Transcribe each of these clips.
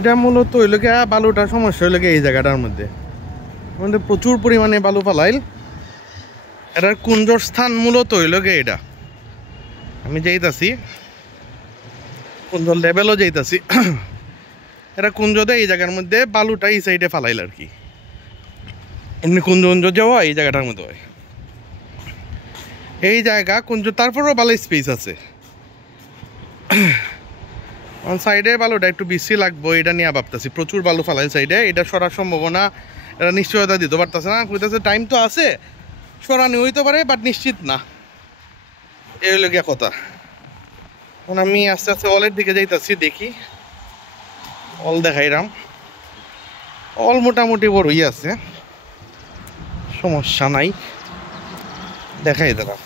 এটা মূলত হইল গিয়া বালুটা সমস্যা হইল গিয়া এই জায়গাটার মধ্যে প্রচুর পরিমাণে বালু ফালাইল। এটার কুঞ্জর স্থান মূলত হইল গিয়া এটা। আমি যাইতাছি কুঞ্জর লেভেলও যাইতাছি। এটা কুঞ্জ দেয় এই জায়গার মধ্যে বালুটা এই সাইডে ফালাইল আর কি। এমনি কুঞ্জ কুঞ্জ যাওয়া এই জায়গাটার মধ্যে হয় এই জায়গা কুঞ্জ, তারপরেও ভালো স্পেস আছে। সাইডে বালুটা একটু বেশি লাগবো, এটা নিয়ে ভাবতেছি। প্রচুর বালু ফালাই সাইডে, এটা সরার সম্ভাবনা এটা নিশ্চয়তা দিতে পারতেছে না। কইতেছে টাইম তো আছে, সরানি হইতে পারে বাট নিশ্চিত না। এই হইল গিয়া কথা। এখন আমি আস্তে আস্তে অলের দিকে যাইতেছি, দেখি অল দেখাইরাম। অল মোটামুটি বড়ই আছে, সমস্যা নাই, দেখাই দিলাম।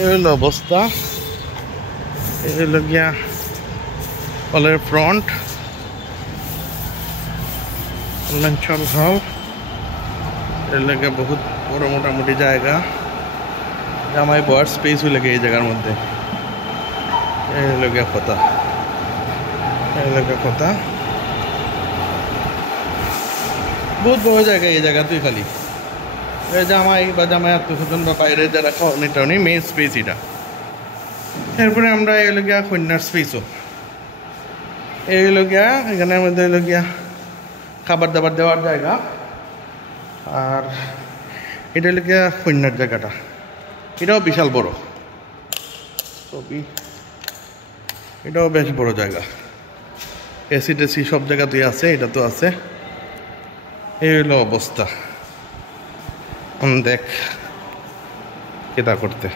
এই হইল অবস্থা। এই হইল গিয়া অলের ফ্রন্ট কল্যাণচল হল। এর লাগে বহুত বড় মোটামুটি জায়গা, জামাই বয়ার স্পেস হয়ে লাগে এই জায়গার মধ্যে। এই হইল গিয়া কথা, এই লাগে কথা। বহুত বড় জায়গা এই জায়গা, তুই খালি জামাই বা জামাই আত্মীয় বা বাইরে যারা খাওয়ানি টাওয়ানি মেইন স্পেস এটা। এরপরে আমরা এই হলো গিয়া কন্যার স্পেসও। এই হলো গিয়া এখানের মধ্যে হইলো গিয়া খাবার দাবার দেওয়ার জায়গা। আর এটা হলো গিয়া কন্যার জায়গাটা, এটাও বিশাল বড়। এটাও বেশ বড় জায়গা, এসি টেসি সব জায়গাতেই আছে, এটা তো আছে। এই হলো অবস্থা। দেখ কেটা করতে